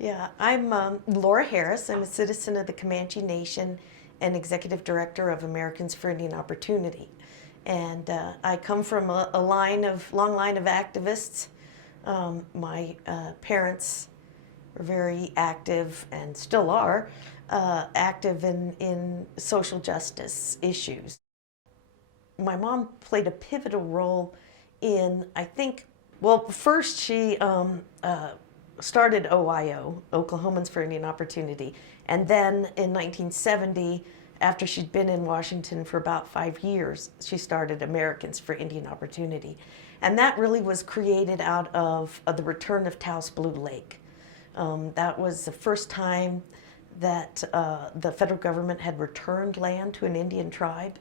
Yeah, I'm Laura Harris. I'm a citizen of the Comanche Nation and Executive Director of Americans for Indian Opportunity. And I come from a long line of activists. My parents were very active and still are active in social justice issues. My mom played a pivotal role in, I think, well, first she started OIO, Oklahomans for Indian Opportunity, and then in 1970, after she'd been in Washington for about 5 years, she started Americans for Indian Opportunity. And that really was created out of the return of Taos Blue Lake. That was the first time that the federal government had returned land to an Indian tribe.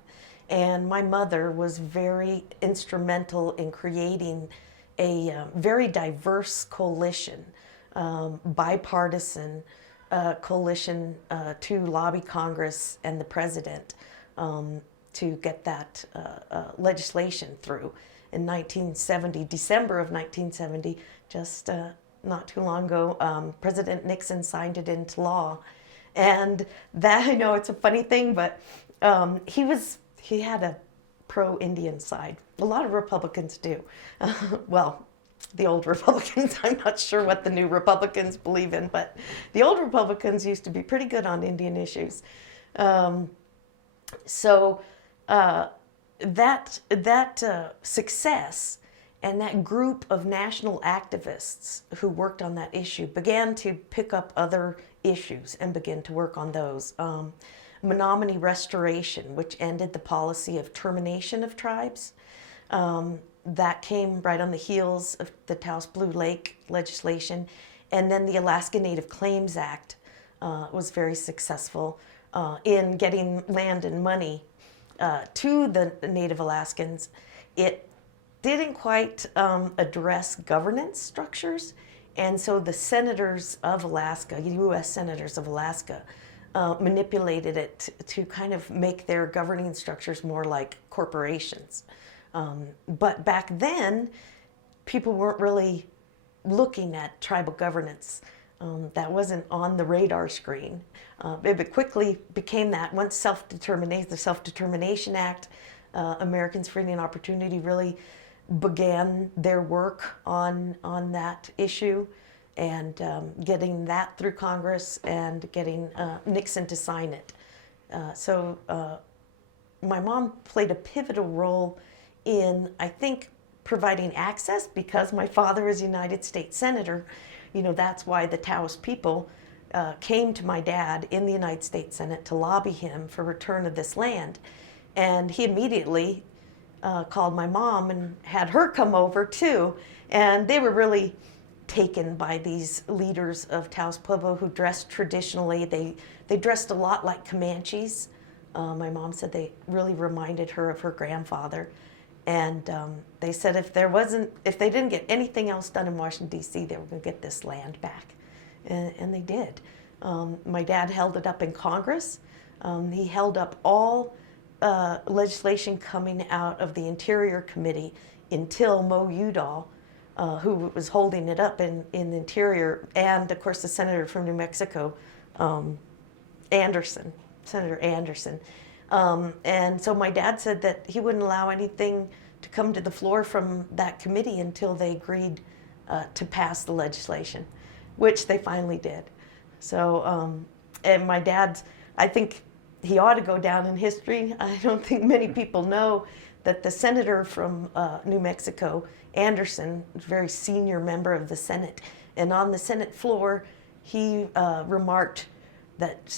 And my mother was very instrumental in creating a very diverse coalition, bipartisan coalition to lobby Congress and the president to get that legislation through. In 1970, December of 1970, just not too long ago, President Nixon signed it into law. And that, I know it's a funny thing, but he had a pro-Indian side. A lot of Republicans do. Well, the old Republicans, I'm not sure what the new Republicans believe in, but the old Republicans used to be pretty good on Indian issues. So that success and that group of national activists who worked on that issue began to pick up other issues and begin to work on those. Menominee restoration, which ended the policy of termination of tribes. That came right on the heels of the Taos Blue Lake legislation. And then the Alaska Native Claims Act was very successful in getting land and money to the Native Alaskans. It didn't quite address governance structures. And so the senators of Alaska, U.S. senators of Alaska, manipulated it to kind of make their governing structures more like corporations. But back then, people weren't really looking at tribal governance. That wasn't on the radar screen. It quickly became that once the Self-Determination Act, Americans for Indian Opportunity really began their work on that issue and getting that through Congress and getting Nixon to sign it. So my mom played a pivotal role in, I think, providing access because my father is a United States Senator. You know, that's why the Taos people came to my dad in the United States Senate to lobby him for return of this land. And he immediately called my mom and had her come over too. And they were really taken by these leaders of Taos Pueblo who dressed traditionally. They dressed a lot like Comanches. My mom said they really reminded her of her grandfather. And they said if they didn't get anything else done in Washington, D.C., they were going to get this land back. And they did. My dad held it up in Congress. He held up all legislation coming out of the Interior Committee until Mo Udall, who was holding it up in the Interior, and of course the senator from New Mexico, Senator Anderson. And so my dad said that he wouldn't allow anything to come to the floor from that committee until they agreed to pass the legislation, which they finally did. So, and my dad's, I think he ought to go down in history. I don't think many people know that the senator from New Mexico, Anderson, was a very senior member of the Senate. And on the Senate floor, he remarked that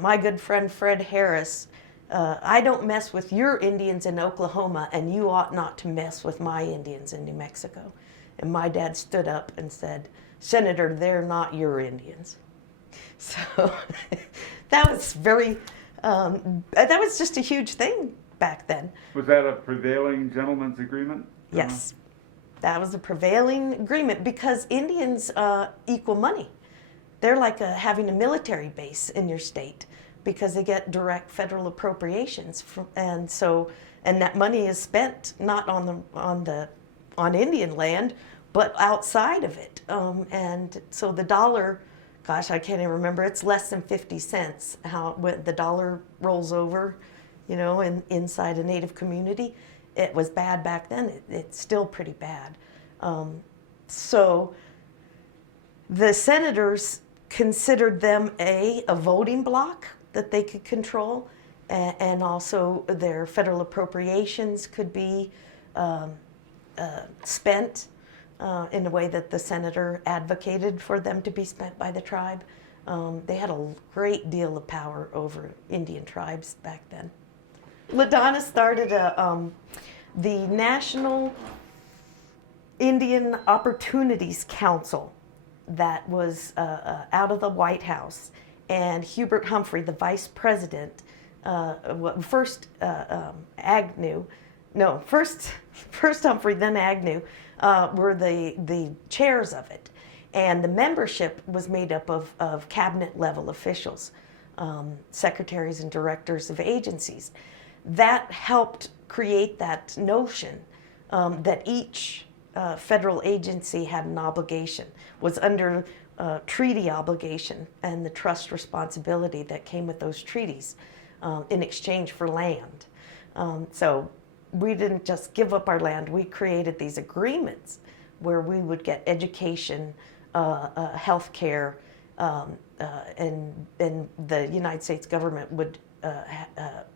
my good friend Fred Harris, I don't mess with your Indians in Oklahoma, and you ought not to mess with my Indians in New Mexico. And my dad stood up and said, Senator, they're not your Indians. So that was that was just a huge thing back then. Was that a prevailing gentleman's agreement? Yes, that was a prevailing agreement because Indians equal money. They're like having a military base in your state because they get direct federal appropriations, and that money is spent not on Indian land, but outside of it. And so the dollar gosh, I can't even remember. It's less than 50 cents how when the dollar rolls over, inside a Native community. It was bad back then. It's still pretty bad. So the senators considered them a voting bloc that they could control, and also their federal appropriations could be spent in a way that the senator advocated for them to be spent by the tribe. They had a great deal of power over Indian tribes back then. Ladonna started the National Indian Opportunities Council that was out of the White House, and Hubert Humphrey, the vice president, first Humphrey, then Agnew, were the chairs of it. And the membership was made up of cabinet level officials, secretaries and directors of agencies. That helped create that notion that each federal agency had an obligation, was under treaty obligation and the trust responsibility that came with those treaties in exchange for land. So we didn't just give up our land, we created these agreements where we would get education, health care, and the United States government would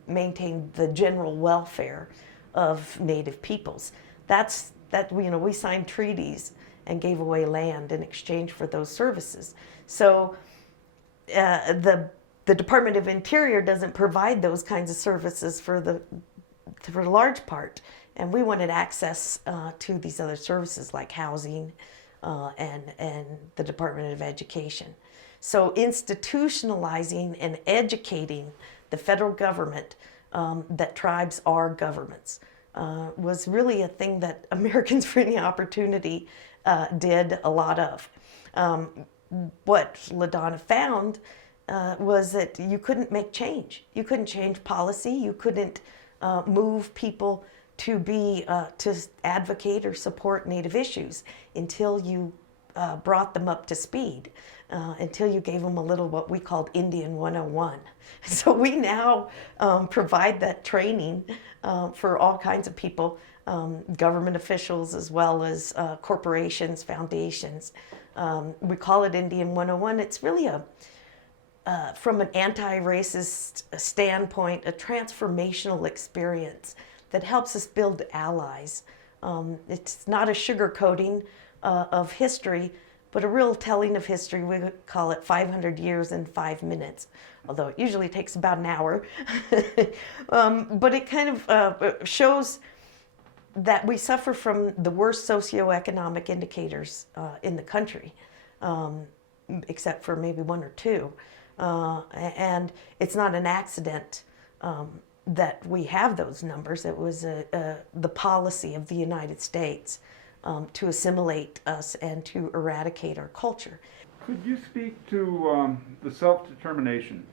maintain the general welfare of Native peoples. We signed treaties and gave away land in exchange for those services. So the Department of Interior doesn't provide those kinds of services for the large part, and we wanted access to these other services like housing and the Department of Education. So institutionalizing and educating the federal government that tribes are governments was really a thing that Americans for Any Opportunity did a lot of. What Ladonna found was that you couldn't make change. You couldn't change policy. You couldn't move people to advocate or support Native issues until you brought them up to speed, until you gave them a little what we called Indian 101. So we now provide that training for all kinds of people, government officials as well as corporations, foundations. We call it Indian 101. It's really from an anti-racist standpoint, a transformational experience that helps us build allies. It's not a sugarcoating of history, but a real telling of history. We would call it 500 years in 5 minutes, although it usually takes about an hour. But it kind of shows that we suffer from the worst socioeconomic indicators in the country, except for maybe one or two. And it's not an accident that we have those numbers. It was the policy of the United States to assimilate us and to eradicate our culture. Could you speak to the self-determination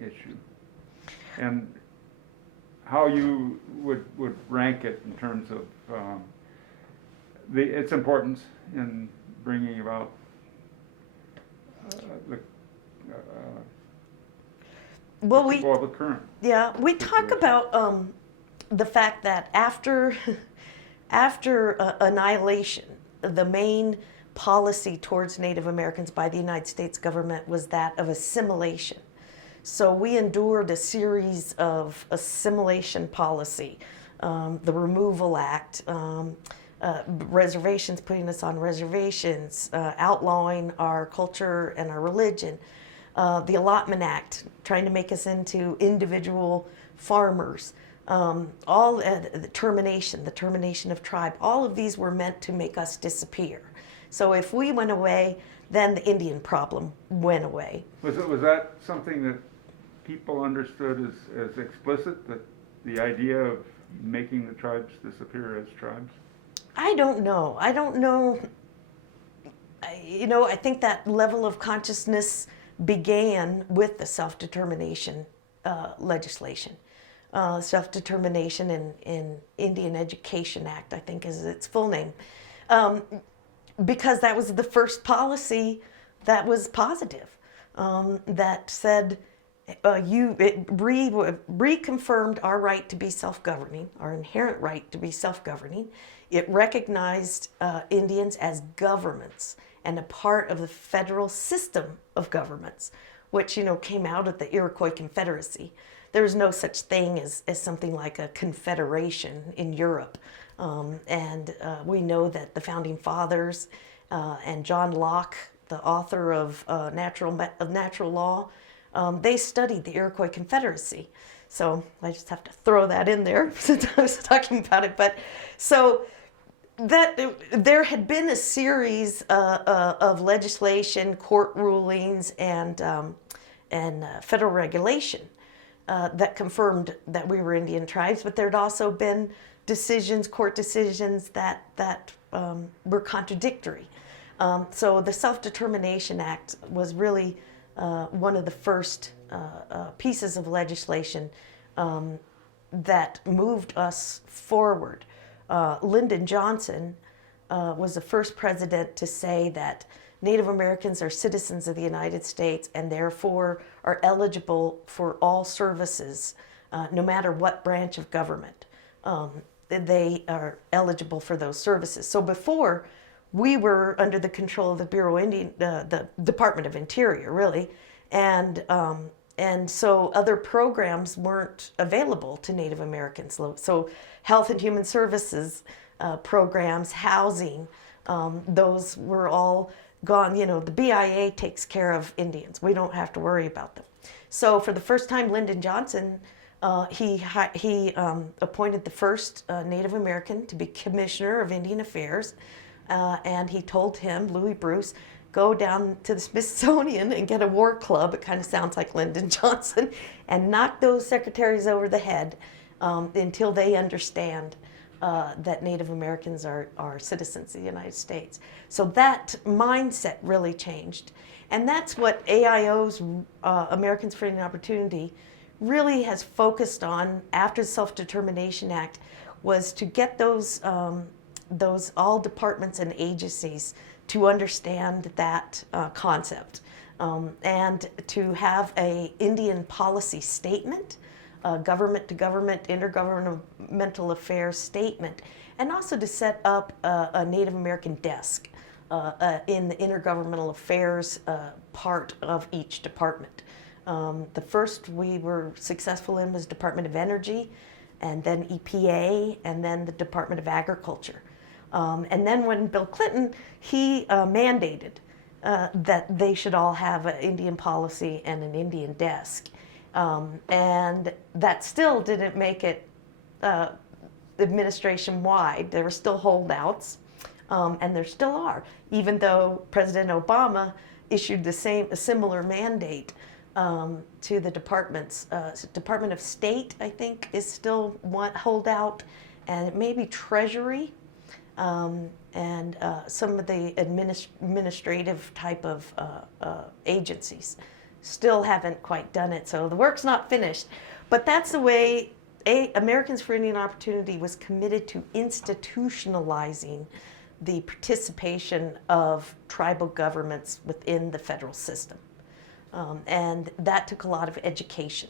issue and how you would rank it in terms of its importance in bringing about the current? Yeah, we talk about the fact that after annihilation, the main policy towards Native Americans by the United States government was that of assimilation. So we endured a series of assimilation policy, the Removal Act, reservations, putting us on reservations, outlawing our culture and our religion, the Allotment Act, trying to make us into individual farmers, the termination of tribe, all of these were meant to make us disappear. So if we went away, then the Indian problem went away. Was that something that people understood as explicit, that the idea of making the tribes disappear as tribes? I don't know. I think that level of consciousness began with the self-determination legislation. Self-determination in Indian Education Act, I think is its full name. Because that was the first policy that was positive, that said it reconfirmed our right to be self-governing, our inherent right to be self-governing. It recognized Indians as governments and a part of the federal system of governments, which, came out of the Iroquois Confederacy. There was no such thing as something like a confederation in Europe. And we know that the Founding Fathers and John Locke, the author of Natural Law, they studied the Iroquois Confederacy. So I just have to throw that in there since I was talking about it. But so that there had been a series of legislation, court rulings, and federal regulation that confirmed that we were Indian tribes, but there'd also been court decisions that were contradictory. So the Self-Determination Act was really one of the first pieces of legislation that moved us forward. Lyndon Johnson was the first president to say that Native Americans are citizens of the United States and therefore are eligible for all services, no matter what branch of government. They are eligible for those services. So before, we were under the control of the the Department of Interior, really, and so other programs weren't available to Native Americans. So health and human services programs, housing, those were all gone. The BIA takes care of Indians. We don't have to worry about them. So for the first time, Lyndon Johnson, he appointed the first Native American to be Commissioner of Indian Affairs, and he told him, Louis Bruce, go down to the Smithsonian and get a war club. It kind of sounds like Lyndon Johnson, and knock those secretaries over the head until they understand that Native Americans are citizens of the United States. So that mindset really changed. And that's what AIO's Americans for Indian Opportunity really has focused on after the Self-Determination Act, was to get those all departments and agencies to understand that concept, and to have a Indian policy statement, government to government, intergovernmental affairs statement, and also to set up a Native American desk in the intergovernmental affairs part of each department. The first we were successful in was Department of Energy, and then EPA, and then the Department of Agriculture. And then when Bill Clinton, he mandated that they should all have an Indian policy and an Indian desk. And that still didn't make it administration-wide. There were still holdouts, and there still are, even though President Obama issued a similar mandate to the departments. Department of State, I think, is still one holdout, and it may be Treasury, and some of the administrative type of agencies still haven't quite done it. So the work's not finished, but that's the way Americans for Indian Opportunity was committed to institutionalizing the participation of tribal governments within the federal system. And that took a lot of education,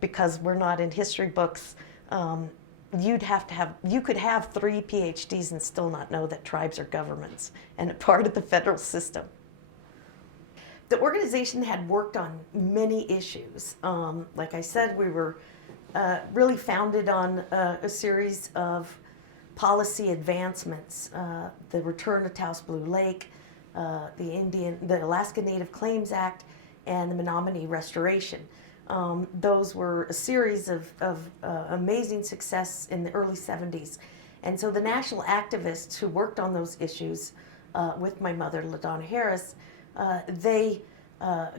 because we're not in history books. You could have 3 PhDs and still not know that tribes are governments and a part of the federal system. The organization had worked on many issues. Like I said, we were really founded on a series of policy advancements, the return of Taos Blue Lake, the Alaska Native Claims Act, and the Menominee Restoration. Those were a series of amazing success in the early 70s. And so the national activists who worked on those issues with my mother, Ladonna Harris, they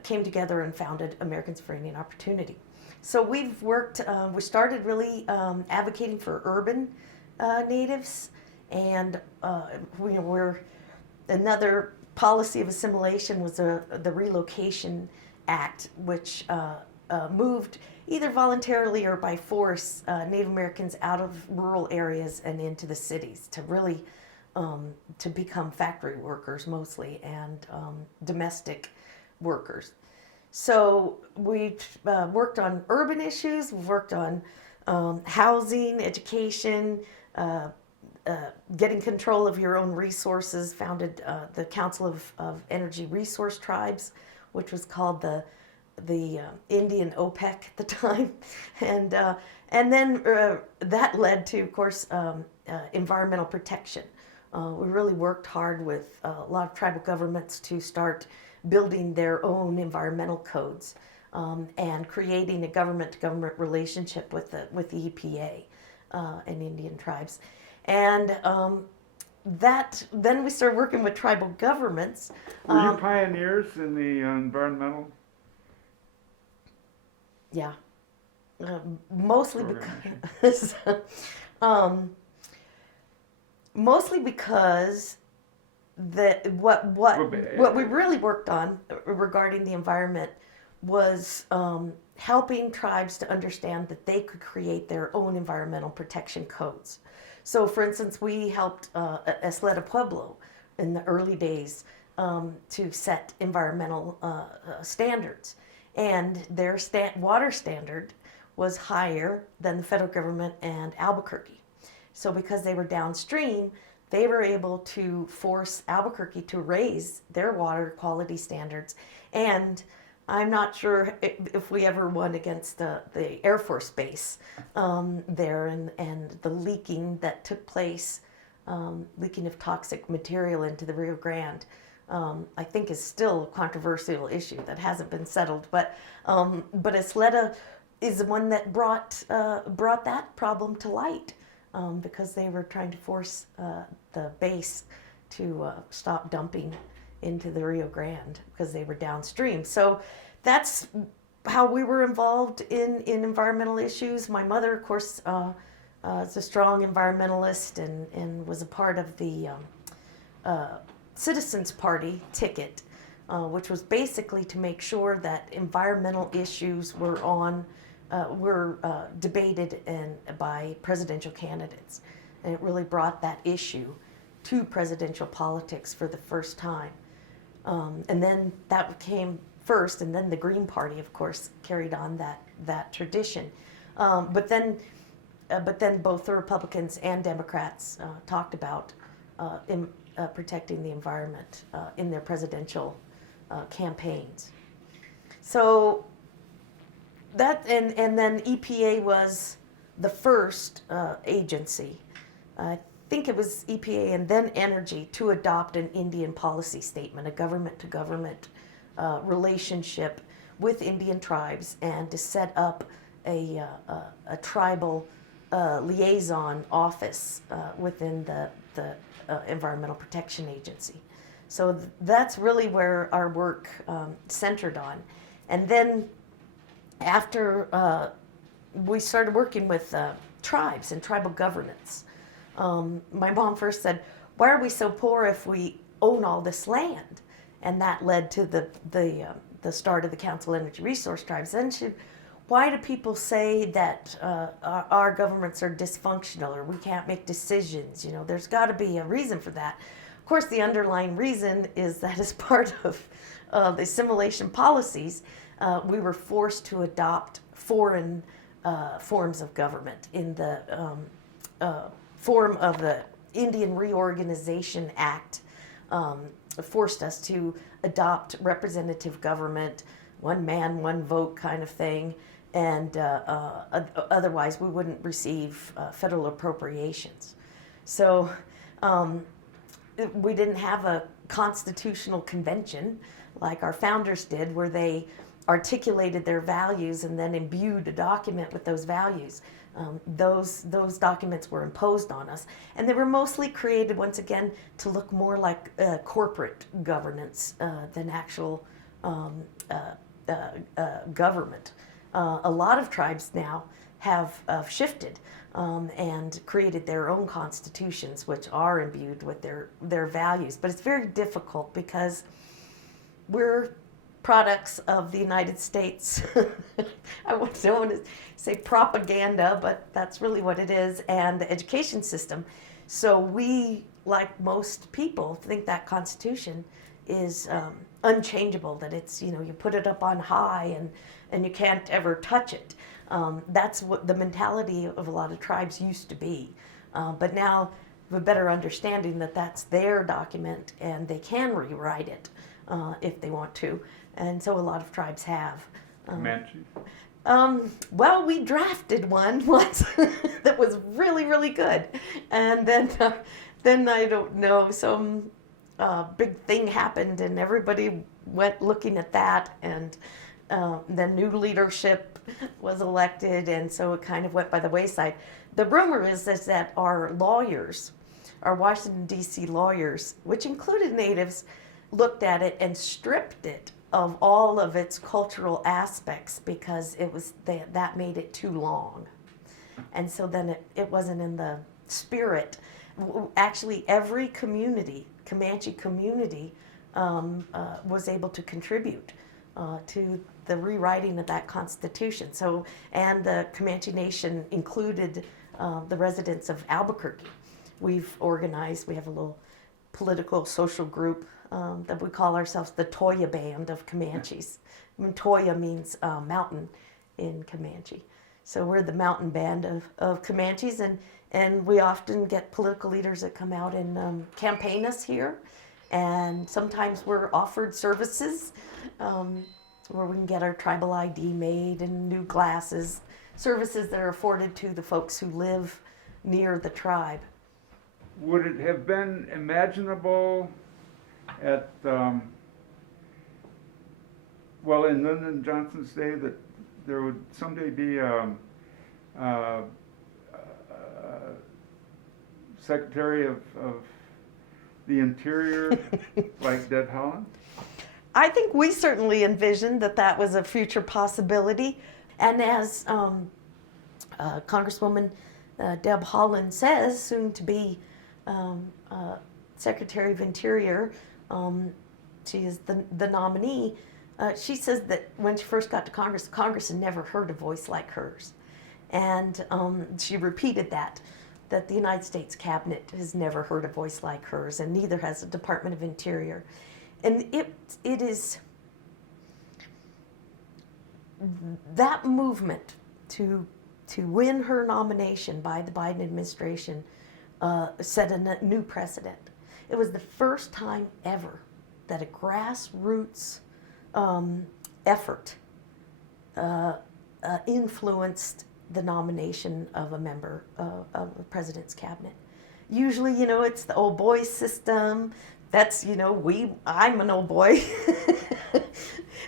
came together and founded Americans for Indian Opportunity. So we've worked, we started really advocating for urban natives, and we're another policy of assimilation was the Relocation Act, which moved either voluntarily or by force Native Americans out of rural areas and into the cities to really to become factory workers mostly and domestic workers. So we've worked on urban issues, we've worked on housing, education, getting control of your own resources, founded the Council of Energy Resource Tribes, which was called the Indian OPEC at the time, and then that led to, of course, environmental protection. We really worked hard with a lot of tribal governments to start building their own environmental codes and creating a government-to-government relationship with the EPA and Indian tribes. And then we started working with tribal governments. Were you pioneers in the environmental? Yeah, mostly because what we really worked on regarding the environment was helping tribes to understand that they could create their own environmental protection codes. So, for instance, we helped Isleta Pueblo in the early days to set environmental standards, and their water standard was higher than the federal government and Albuquerque. So because they were downstream, they were able to force Albuquerque to raise their water quality standards. And I'm not sure if we ever won against the Air Force Base there and the leaking that took place, leaking of toxic material into the Rio Grande. I think is still a controversial issue that hasn't been settled. But Isleta is the one that brought that problem to light because they were trying to force the base to stop dumping into the Rio Grande because they were downstream. So that's how we were involved in environmental issues. My mother, of course, is a strong environmentalist and was a part of the Citizens Party ticket, which was basically to make sure that environmental issues were debated by presidential candidates, and it really brought that issue to presidential politics for the first time. And then that came first, and then the Green Party, of course, carried on that tradition. But then both the Republicans and Democrats talked about protecting the environment in their presidential campaigns. So that and then EPA was the first agency. I think it was EPA and then Energy to adopt an Indian policy statement, a government-to-government relationship with Indian tribes, and to set up a tribal liaison office within the Environmental Protection Agency. So that's really where our work centered on. And then after we started working with tribes and tribal governance, my mom first said, "Why are we so poor if we own all this land?" And that led to the start of the Council of Energy Resource Tribes. Then why do people say that our governments are dysfunctional or we can't make decisions? You know, there's got to be a reason for that. Of course, the underlying reason is that as part of the assimilation policies, we were forced to adopt foreign forms of government in the form of the Indian Reorganization Act. Forced us to adopt representative government, one man, one vote kind of thing, and otherwise we wouldn't receive federal appropriations. So we didn't have a constitutional convention like our founders did, where they articulated their values and then imbued a document with those values. Those documents were imposed on us, and they were mostly created, once again, to look more like corporate governance than actual government. A lot of tribes now have shifted and created their own constitutions, which are imbued with their values. But it's very difficult because we're products of the United States. I don't want to say propaganda, but that's really what it is, and the education system. So we like most people, think that Constitution is unchangeable, that it's, you put it up on high and you can't ever touch it. That's what the mentality of a lot of tribes used to be. But now we have a better understanding that that's their document and they can rewrite it if they want to. And so a lot of tribes have. Comanche? Well, we drafted one once that was really, really good. And then I don't know, some big thing happened and everybody went looking at that, and then new leadership was elected, and so it kind of went by the wayside. The rumor is that our lawyers, our Washington, D.C. lawyers, which included natives, looked at it and stripped it of all of its cultural aspects because that made it too long. And so then it wasn't in the spirit. Actually, every community, Comanche community, was able to contribute to the rewriting of that Constitution. So, and the Comanche Nation included the residents of Albuquerque. We've organized, we have a little political social group that we call ourselves the Toya Band of Comanches. Toya means mountain in Comanche. So we're the mountain band of Comanches, and we often get political leaders that come out and campaign us here. And sometimes we're offered services where we can get our tribal ID made and new glasses, services that are afforded to the folks who live near the tribe. Would it have been imaginable at, well, in Lyndon Johnson's day, that there would someday be Secretary of the Interior like Deb Holland? I think we certainly envisioned that was a future possibility. And as Congresswoman Deb Holland says, soon to be Secretary of Interior, she is the nominee. She says that when she first got to Congress had never heard a voice like hers. And she repeated that the United States Cabinet has never heard a voice like hers, and neither has the Department of Interior. And it is that movement to win her nomination by the Biden administration set a new precedent. It was the first time ever that a grassroots effort influenced the nomination of a member of the president's cabinet. Usually, it's the old boy system. That's, I'm an old boy.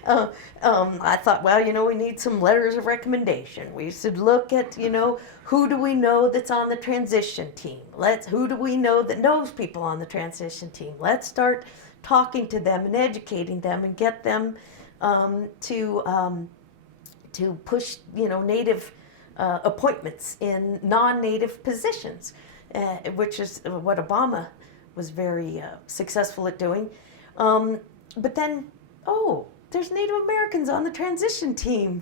I thought, well, we need some letters of recommendation. We should look at, who do we know that's on the transition team? Who do we know that knows people on the transition team? Let's start talking to them and educating them and get them to push, Native appointments in non-Native positions, which is what Obama was very successful at doing. But then, there's Native Americans on the transition team.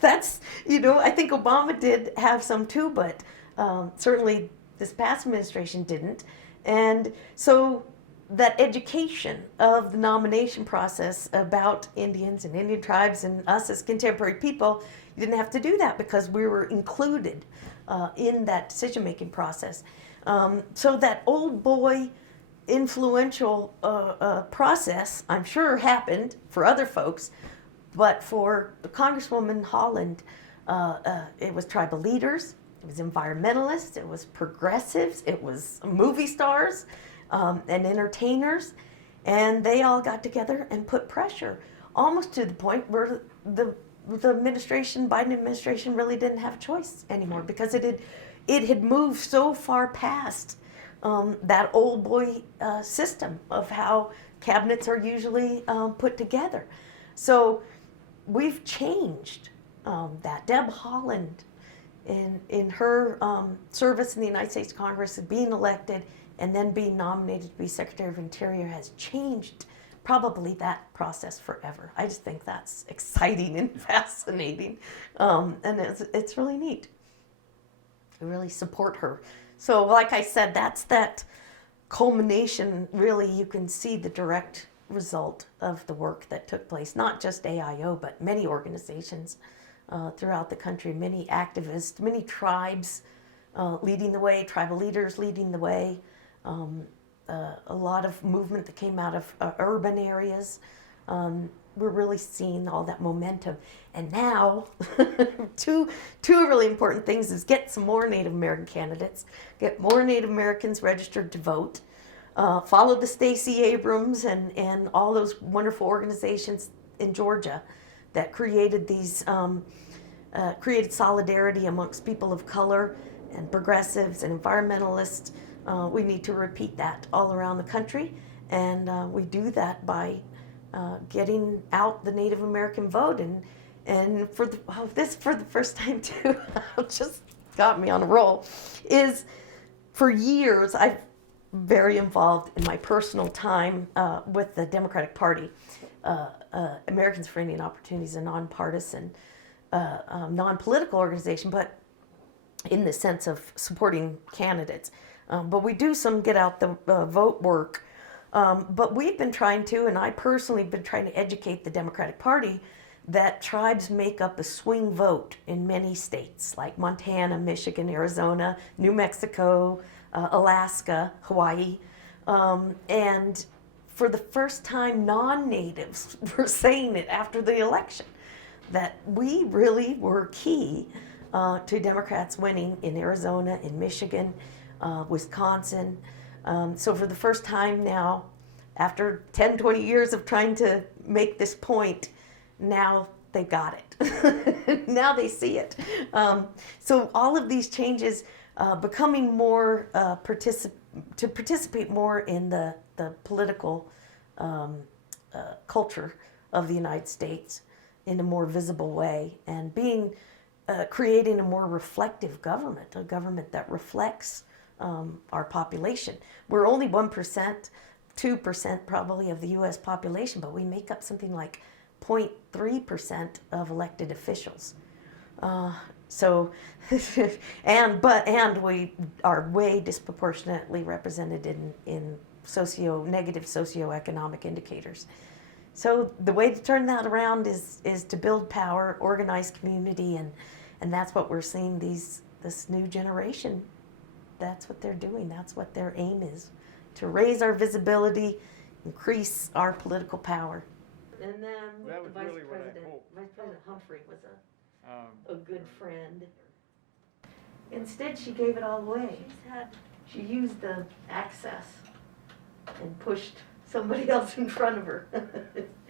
That's, I think Obama did have some too, but certainly this past administration didn't. And so that education of the nomination process about Indians and Indian tribes and us as contemporary people, you didn't have to do that because we were included in that decision-making process. So that old boy influential process, I'm sure, happened for other folks, but for Congresswoman Holland, it was tribal leaders, it was environmentalists, it was progressives, it was movie stars and entertainers, and they all got together and put pressure, almost to the point where the administration, Biden administration, really didn't have a choice anymore because it had moved so far past that old boy system of how cabinets are usually put together. So we've changed that. Deb Holland, in her service in the United States Congress, being elected and then being nominated to be Secretary of Interior, has changed probably that process forever. I just think that's exciting and fascinating, and it's really neat. I really support her So like I said, that's that culmination. Really, you can see the direct result of the work that took place, not just AIO, but many organizations throughout the country, many activists, many tribes leading the way, tribal leaders leading the way, a lot of movement that came out of urban areas. We're really seeing all that momentum. And now, two really important things is get some more Native American candidates, get more Native Americans registered to vote, follow the Stacey Abrams and all those wonderful organizations in Georgia that created these, created solidarity amongst people of color and progressives and environmentalists. We need to repeat that all around the country, and we do that by getting out the Native American vote, and for the first time too, just got me on a roll, is for years I've very involved in my personal time with the Democratic Party. Americans for Indian Opportunity is a nonpartisan, non-political organization, but in the sense of supporting candidates. But we do some get out the vote work. But we've been trying to, and I personally have been trying to educate the Democratic Party that tribes make up the swing vote in many states like Montana, Michigan, Arizona, New Mexico, Alaska, Hawaii. And for the first time, non-natives were saying it after the election, that we really were key to Democrats winning in Arizona, in Michigan, Wisconsin. So for the first time now, after 10, 20 years of trying to make this point, now they got it. Now they see it. So all of these changes, becoming more, to participate more in the political culture of the United States in a more visible way, and being, creating a more reflective government, a government that reflects our population. We're only 1%, 2% probably of the U.S. population, but we make up something like 0.3% of elected officials. So, and we are way disproportionately represented in negative socioeconomic indicators. So the way to turn that around is to build power, organize community, and that's what we're seeing this new generation. That's what they're doing. That's what their aim is, to raise our visibility, increase our political power. And then That was Vice really what I President Humphrey was a good friend. Instead, she gave it all away. She used the access and pushed somebody else in front of her.